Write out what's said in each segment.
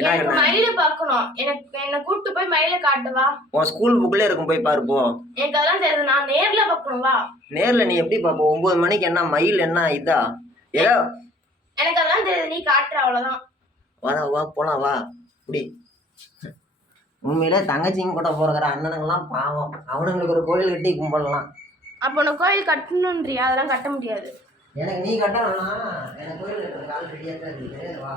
எனக்கு மயில பார்க்கணும். என்ன கூட்டி போய் மயில காட்டுவா. உன் ஸ்கூல் புக்ல இருக்கும், போய் பாரு போ. எனக்கு அதெல்லாம் தெரியாது, நான் நேர்ல பார்க்கணும். வா. நேர்ல நீ எப்படி பாப்ப? 9 மணிக்கு என்ன மயில் என்ன இதா? ஏதோ எனக்கு அதெல்லாம் தெரியாது, நீ காட்டுற அவ்வளவுதான். வா வா போலாம் வா. இப்படி உண்மையிலே தங்கச்சிங்க கூட போறக்கிற அண்ணனுங்கெல்லாம் பாவம், அவனுங்களுக்கு ஒரு கோயில் கட்டி கும்பிடலாம். அப்போ நான் கோயில் கட்டணுன்றியா? அதெல்லாம் கட்ட முடியாது. எனக்கு நீ கட்டணும்னா எனக்கு கோயில் கட்டுற கால் ரெடியா தான் இருக்குது. வா.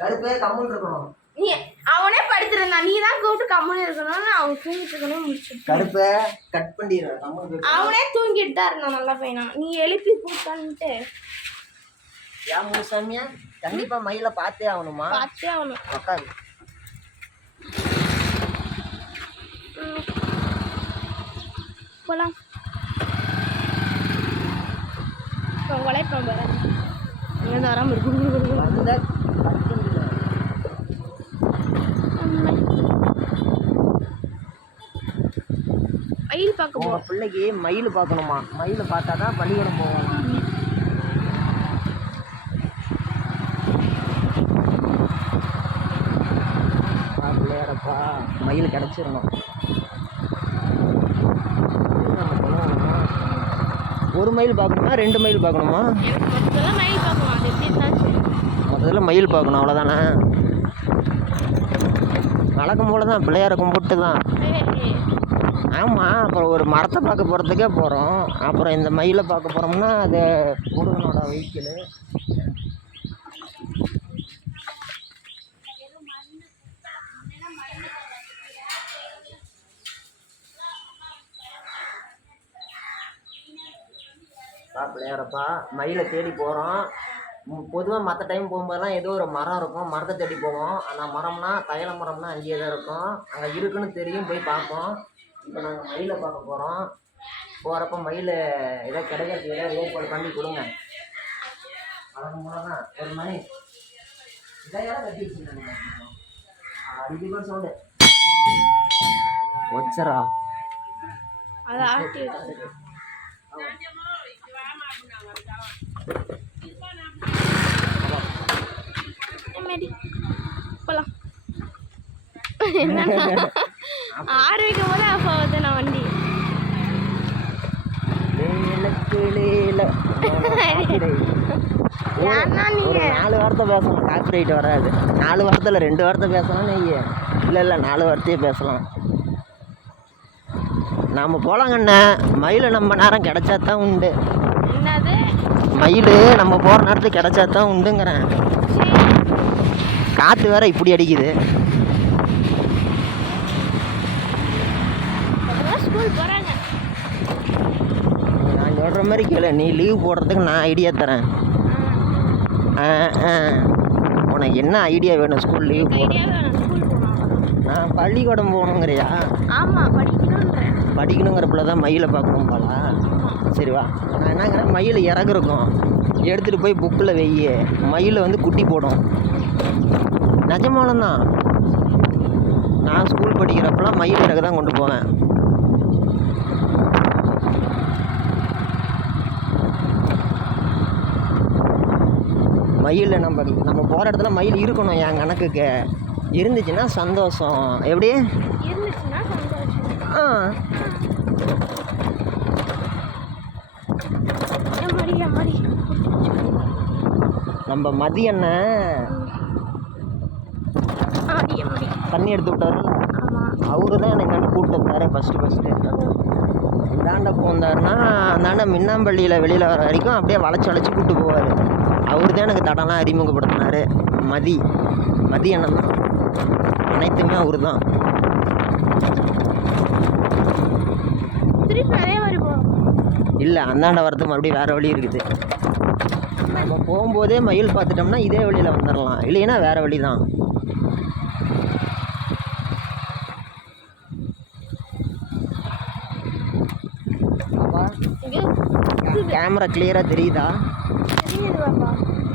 கருப்பே கம்முன்னு இருக்கணும். நீ அவனே படுத்திருந்தான், நீ தான் கூப்பிட்டு கம்முன்னு இருக்கணும். அவன் தூங்கிட்டு இருக்கணும். முடிச்சு கருப்பை கட் பண்ணிடுற. அவனே தூங்கிட்டு தான் இருந்தான், நல்லா பையனா. நீ எழுப்பி கூப்பிட்டான்ட்டு ஏன் முனுசாமியா? கண்டிப்பா மயில பார்த்தே ஆகணுமா? பார்த்தே ஆகணும். உட்காரு. போலாம். வளைப்போம் பாரு. இங்கே வராமல் இருக்கு. வந்த மயில் பார்க்க உங்க பிள்ளைக்கு மயில் பார்க்கணுமா? மயில் பார்த்தா தான் பள்ளிக்கூடம் போவாங்க. பிள்ளையாரப்பா மயில் கிடச்சிடணும். ஒரு மயில் பார்க்கணுமா 2 மயில் பார்க்கணுமா? முதல்ல மயில் பார்க்கணும், அவ்வளோதானே? வழக்கம் போல தான் பிள்ளையார கும்பிட்டு தான். ஆமாம், அப்புறம் ஒரு மரத்தை பார்க்க போகிறதுக்கே போகிறோம், அப்புறம் இந்த மயிலை பார்க்க போகிறோம்னா அது முருகனோட வெஹிக்கிள். பிள்ளையாரப்பா மயிலை தேடி போகிறோம். பொதுவாக மற்ற டைம் போகும்போதெல்லாம் ஏதோ ஒரு மரம் இருக்கும், மரத்தை தேடி போவோம். அந்த மரம்னா தைல மரம்னா அங்கேயே தான் இருக்கும், அங்கே இருக்குன்னு தெரியும், போய் பார்ப்போம். இப்போ நாங்கள் மயிலை பார்க்க போகிறோம். போகிறப்ப மயில் ஏதோ கிடைக்கிறதுக்கு ஏதோ ஏற்பாடு பண்ணி கொடுங்க. வழக்கம் போல தான் ஒரு மணி இதையெல்லாம் கட்டி வச்சுருக்காங்க. அடிக்கடி சவுண்டு வச்சரா அதை ஆட்டி போலாம். ஆரம்பிக்கும் போது போகுது நான் வண்டி. ஒரு 4 வார்த்தை பேசலாம், காப்பிரைட் வராது. 4 வாரத்தில் 2 வார்த்தை பேசலாம். நீங்க இல்லை 4 வார்த்தையே பேசலாம். நாம் போகலாங்கண்ணே. மயில் நம்ம நேரம் கிடைச்சா தான் உண்டு. என்னது மயில் நம்ம போகிற நேரத்துக்கு கிடைச்சா தான் உண்டுங்கிறேன். காற்று வேற இப்படி அடிக்குது. நான் சொல்கிற மாதிரி கேளு, நீ லீவ் போடுறதுக்கு நான் ஐடியா தரேன். உனக்கு என்ன ஐடியா வேணும்? ஸ்கூல் லீவ் போட நான் பள்ளிக்கூடம் போகணுங்கிறியா? படிக்கணுங்கிற பிள்ளை தான் மயிலை பார்க்கணும் போல. சரி வா, நான் என்னங்கிறேன், மயில் இறகு இருக்கும், எடுத்துகிட்டு போய் புக்கில் வெய்ய. மயில் வந்து குட்டி போடும். நிஜமானந்தான். நான் ஸ்கூல் படிக்கிறப்பெல்லாம் மயில் இறகு தான் கொண்டு போவேன். மயிலில் நம்ம போகிற இடத்துல மயில் இருக்கணும். என் கணக்குக்கு இருந்துச்சுன்னா சந்தோஷம். எப்படி நம்ம மதியண்ண தண்ணி எடுத்து விட்டாரு, அவரு தான் எனக்கு கூப்பிட்டு வந்தாரு ஃபஸ்ட்டு. இந்தாண்ட போந்தாருன்னா அந்தாண்ட மின்னாம்பள்ளியில் வெளியில் வர வரைக்கும் அப்படியே வளைச்சி கூப்பிட்டு போவார். அவர் தான் எனக்கு தடம்லாம் அறிமுகப்படுத்தினார். மதி அண்ணன் தான், அனைத்துமே அவர் தான். இல்லை, அந்தாண்ட வரது மறுபடியும் வேறு வழி இருக்குது. நம்ம போகும்போதே மயில் பார்த்துட்டோம்னா இதே வழியில் வந்துடலாம், இல்லைன்னா வேறு வழி தான். கேமரா கிளியராக தெரியுதா?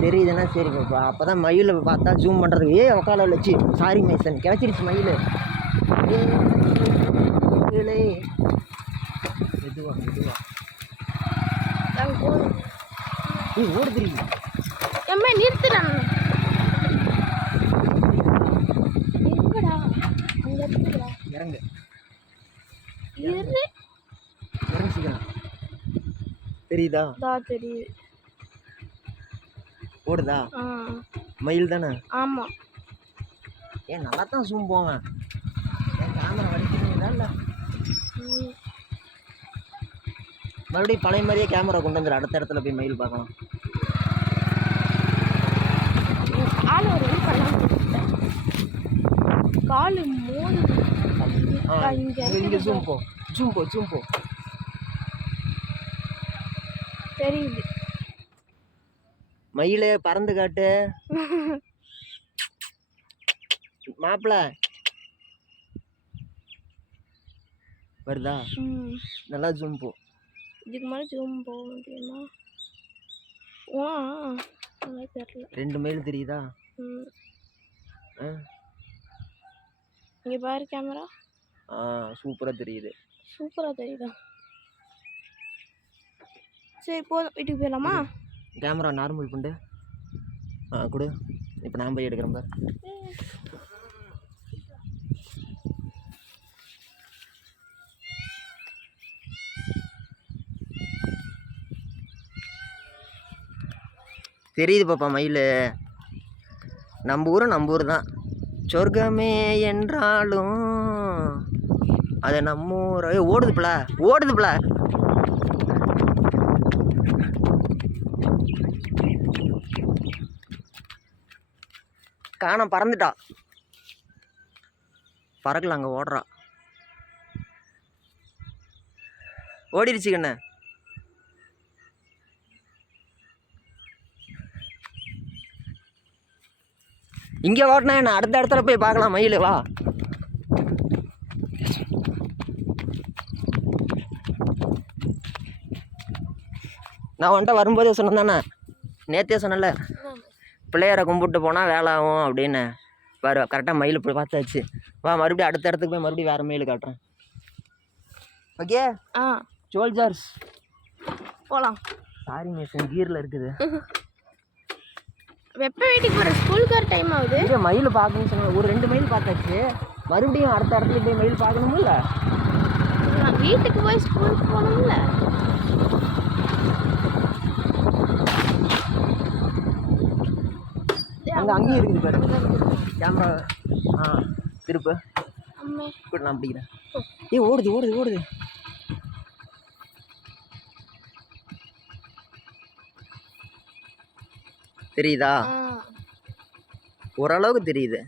தெரியுதுன்னா சரி பாப்பா. அப்போ தான் மயில் பார்த்தா ஜூம் பண்ணுறதுக்கு உக்கால வச்சு. சாரி மைசன், கிடச்சிருச்சு மயில். மெதுவா ஓடு தெரியுது. நிறுத்துறான். தெரியுதா? தெரியுது. ஓடுதா? மயில் தானே? ஆமா. ஏன் நல்லா தான் ஜூம் போவேன். என் கேமரா வலிக்கிறீங்களா இல்லை? மறுபடியும் பழைய மாதிரியே கேமரா கொண்டு வந்துடு, அடுத்த இடத்துல போய் மயில் பார்க்கலாம். கால் ஒரு காலு மூணு இங்கே ஜூம் போ, ஜூம் போ, ஜூம் போ. தெரியுது. மயிலே பறந்து காட்டு. மாப்பிள்ள வருதா? நல்லா ஜூம் போ. இதுக்கு மேலே ஜூம் போக முடியுமா? தெரியல. 2 மைல் தெரியுதா? இங்கே பாரு கேமரா. சூப்பராக தெரியுது. சூப்பராக தெரியுதா? சரி போதும், வீட்டுக்கு போயிடலாமா? கேமரா நார்மல் பண்ணு. கொடு. இப்போ நான் போய் எடுக்கிறேன் பாரு. தெரியுது பாப்பா மயில். நம்ம ஊர் தான். சொர்க்கமே என்றாலும் அது நம்ம ஊர். ஓடுதுப்பல, ஓடுதுப்பல. காணோம், பறந்துட்டா. பறக்கல, அங்கே ஓடுறா. ஓடிடுச்சு கண்ணு. இங்கே ஓட்டினா என்ன, அடுத்த இடத்துல போய் பார்க்கலாம் மயில். வா. நான் உன்ட்ட வரும்போதே சொன்னேன் தானே, நேற்றே சொன்னல, பிள்ளையாரை கும்பிட்டு போனால் வேலை ஆகும் அப்படின்னு. பாரு கரெக்டாக மயில் போய் பார்த்தாச்சு. வா மறுபடியும் அடுத்த இடத்துக்கு போய் மறுபடியும் வேறு மயில் காட்டுறேன். ஓகே. சோல்ஜர்ஸ் போகலாம். சாரி மேஷன் கீரில் இருக்குது. வெப்ப வீட்டுக்கு போகிற ஸ்கூலுக்கு ஒரு டைம் ஆகுது. இல்லை மயில் பார்க்கணும்னு சொன்னாங்க. ஒரு 2 மைல் பார்த்தாச்சு. மறுபடியும் அடுத்த இடத்துல போய் மயில் பார்க்கணுமில்ல. வீட்டுக்கு போய் ஸ்கூலுக்கு போகணும்ல. அங்கேயும் இருக்குது பாரு கேமரா. திருப்பு. கூட நான் பிடிக்கிறேன். ஓடுது ஓடுது ஓடுது. தெரியுதா? ஓரளவுக்கு தெரியுது.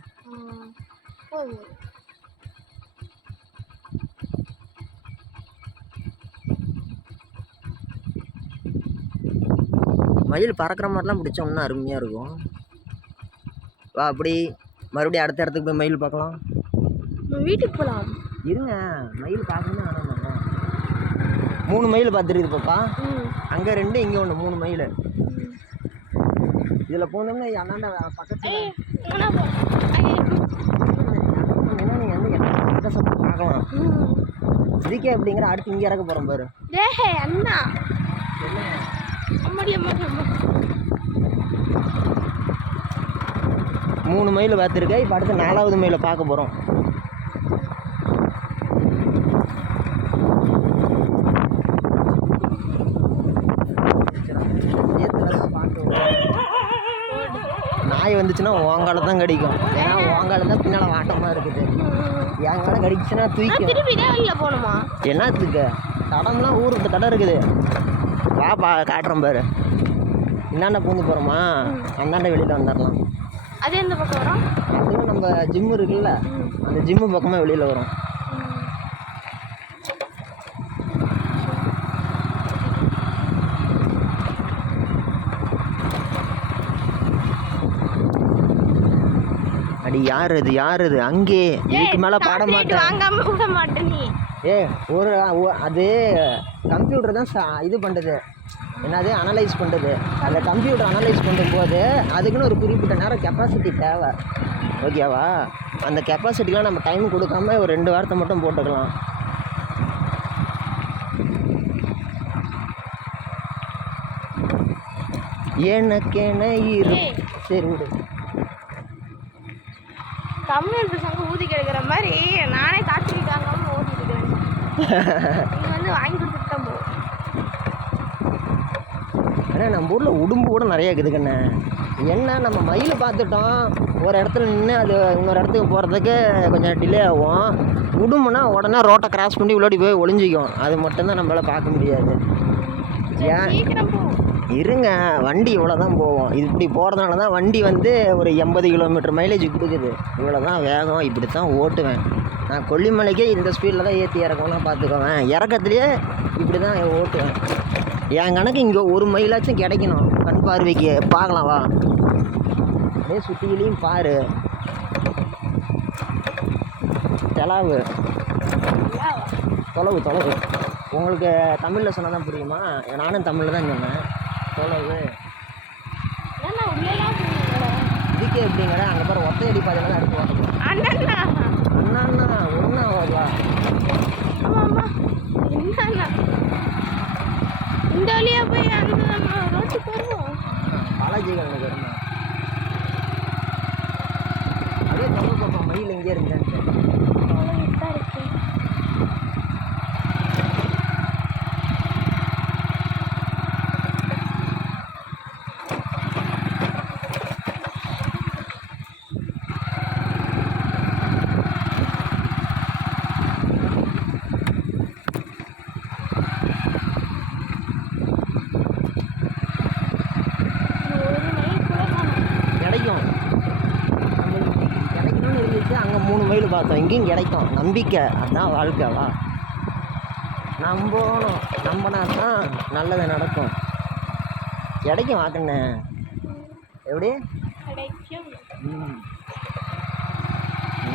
மயில் பறக்கிற மாதிரிலாம் பிடிச்சோம்னா அருமையாக இருக்கும். வா அப்படி மறுபடியும் அடுத்த இடத்துக்கு போய் மயில் பார்க்கலாம். வீட்டுக்கு போகலாம். இருங்க, மயில் பார்க்கணும்னா ஆனால் 3 மைல் பார்த்துருக்குது பாப்பா. அங்கே 2, இங்கே 1, 3 மைல். இதில் போனோம்னா அண்ணாண்ட பக்கத்தில் பார்க்கலாம். இதுக்கே அப்படிங்கிற அடுத்து இங்கே இறக்க போகிறோம் பாரு. அண்ணா 3 மைல் பார்த்துருக்கேன். இப்போ அடுத்து 4வது மைலை பார்க்க போகிறோம். நாய் வந்துச்சுன்னா ஓங்கால தான் கடிக்கும். ஏன்னா ஓங்கால தான் பின்னால் வாட்டமாக இருக்குது. என் காலம் கடிச்சுன்னா தூக்கி போகணுமா? என்னத்துக்கு? தடம்லாம் ஊருக்கு தடம் இருக்குது. வாப்பா காட்டுறோம் பாரு. இந்தாண்ட பூந்து போகிறோமா, அந்தாண்ட வெளியில் வந்துடலாம். அது எந்த பக்கம் வரும்? அதுவும் நம்ம ஜிம்மு இருக்குல்ல, அந்த ஜிம்மு பக்கமாக வெளியில் வரும். அடி யார் இது, யார் இது? அங்கே இதுக்கு மேலே பாட மாட்டேன். வாங்காம விட மாட்டேன் நீ. ஒரு அது கம்ப்யூட்டர் தான் இது பண்ணுறது. என்னது அனலைஸ் பண்ணுறது. அந்த கம்ப்யூட்டர் அனலைஸ் பண்ணும்போது அதுக்குன்னு ஒரு குறிப்பிட்ட நேரம் கெப்பாசிட்டி தேவை. ஓகேவா? அந்த கெப்பாசிட்டிலாம் நம்ம டைம் கொடுக்காம ஒரு 2 வாரத்தை மட்டும் போட்டுக்கலாம். எனக்கென சரி விடு. கம்ப்யூட்டர் சங்க ஊதி கிடக்கிற மாதிரி நானே காய்ச்சிருக்காங்கன்னு ஓட்டிட்டு இருக்கிறேன். நீ வந்து வாங்கி கொடுத்துட்டு தான் போ. ஏன்னா நம்ம ஊரில் உடும்பு கூட நிறைய இருக்குதுங்கண்ணே. என்ன நம்ம மயில் பார்த்துட்டோம், ஒரு இடத்துல நின்று அது இன்னொரு இடத்துக்கு போகிறதுக்கு கொஞ்சம் டிலே ஆகும். உடும்புனா உடனே ரோட்டை கிராஸ் பண்ணி உள்ளாடி போய் ஒளிஞ்சிக்கும். அது மட்டும்தான் நம்மளால் பார்க்க முடியாது. ஏன் இருங்க, வண்டி இவ்வளோ தான் போவோம். இது இப்படி போகிறதுனால தான் வண்டி வந்து ஒரு 80 கிலோமீட்டர் மைலேஜ் கொடுக்குது. இவ்வளோ தான் வேகம், இப்படி தான் ஓட்டுவேன். நான் கொல்லிமலைக்கே இந்த ஸ்பீடில் தான் ஏற்றி இறக்கணும்னா பார்த்துக்குவேன். இறக்கத்துலேயே இப்படி தான் ஓட்டுவேன். என் கணக்கு இங்கே 1 மைலாச்சும் கிடைக்கணும் கண் பார்வைக்கு. பார்க்கலாம் வா, அப்படியே சுற்றிலையும் பாரு. தொலைவு தொலைவு தொலைவு உங்களுக்கு தமிழில் சொன்னால் தான் புரியுமா? நானும் தமிழில் தான் சொன்னேன். தொலைவு இதுக்கே எப்படிங்கிற அங்கே பாரு, ஒத்தையடி பாதையில் தான் எடுத்து ஓட்டணும். அண்ணா ஒன்றா வரலா இந்த வழியா போய் அந்த ரோட்டுக்கு வருவோம். பாலாஜிகள் வருமா? அப்படியே தொலை பார்ப்போம். மயில் எங்கே இருந்தேன் கிடைக்கணும்னு இருந்துச்சு. அங்கே 3 மைல் பார்த்தோம், இங்கேயும் கிடைக்கும். நம்பிக்கை அதுதான் வாழ்க்கைவா. நம்பணும், நம்பினா தான் நல்லது நடக்கும். கிடைக்கும் வாக்குண்ணே. எப்படி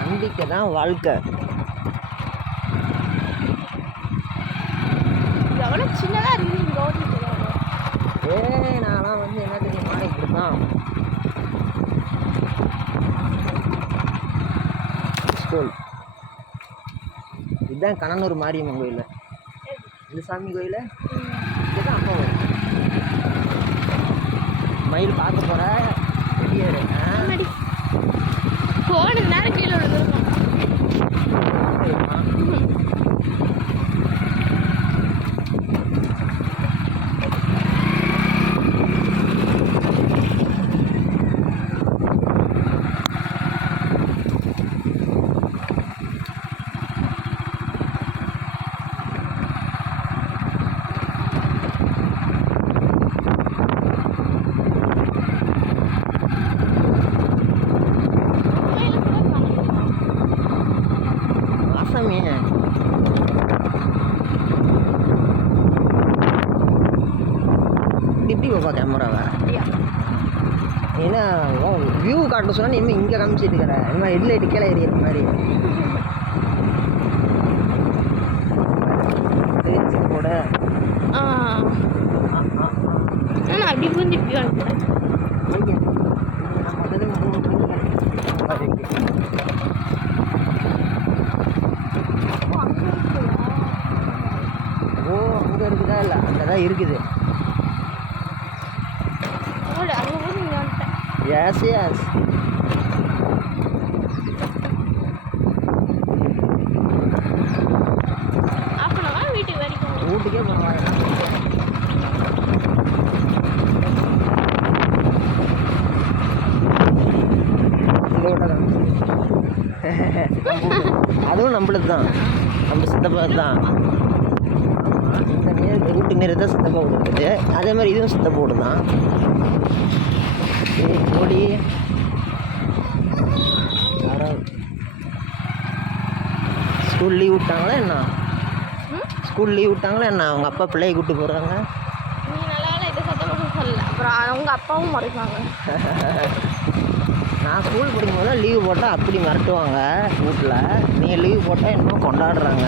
நம்பிக்கை தான் வாழ்க்கை. எவ்வளோ சின்னதாக இருக்குது. நான்லாம் வந்து என்ன தெரியுமா, இப்படி தான் ஸ்கூல். இதுதான் கண்ணனூர் மாரியம்மன் கோயில். இந்த சாமி கோயில் இதுதான் அப்போ மயில் பார்க்க போகிற வெளியேறு. போன நேரம் கீழே விழுந்துருக்கோம். இப்படி பாப்பா கேமராவை ஏன்னா வியூ காட்ட சொன்னால் இனிமேல் இங்கே காமிச்சிட்டு இருக்கிற இனிமேல் ஹெட்லைட்டு கீழே எறிகிற மாதிரி கூட. நான் அப்படி வந்து இப்படி வாங்கிக்கிறேன். ஓ அங்கே இருக்குதா? இல்லை அங்கே தான் இருக்குது. Yes, yes. வீட்டுக்கே பரவாயில்ல. அதுவும் நம்மளுக்கு தான், நம்ம சித்தப்பா தான். இந்த ரூட்டு நேரம் தான் சித்தப்பா விடுறது. அதே மாதிரி இதுவும் சித்தப்பா விடு தான். ஓடி ஸ்கூல் லீவ் விட்டாங்களா என்ன? ஸ்கூல் லீவ் விட்டாங்களா என்ன? அவங்க அப்பா பிள்ளையை கூப்பிட்டு போகிறாங்க. நீ நல்லா இதை சத்தம் போட்டு சொல்லல, அப்புறம் அவங்க அப்பாவும் மறைப்பாங்க. நான் ஸ்கூல் படிக்கும்போது தான் லீவு போட்டால் அப்படி மிரட்டுவாங்க வீட்டில். நீ லீவ் போட்டால் என்னமோ கொண்டாடுறாங்க.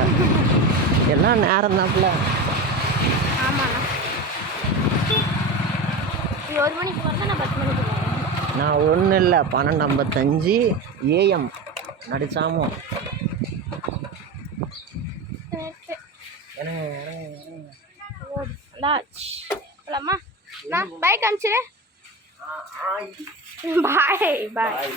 எல்லாம் நேரம் தான்ல. ஆமாண்ணா, 1 மணிக்கு போகிறதா நான் 10 மணிக்கு போகிறேன். நான் ஒன்றும் இல்லை 12:55 AM நடிச்சாமோ. பாய் காமிச்சிடு. பாய் பாய்.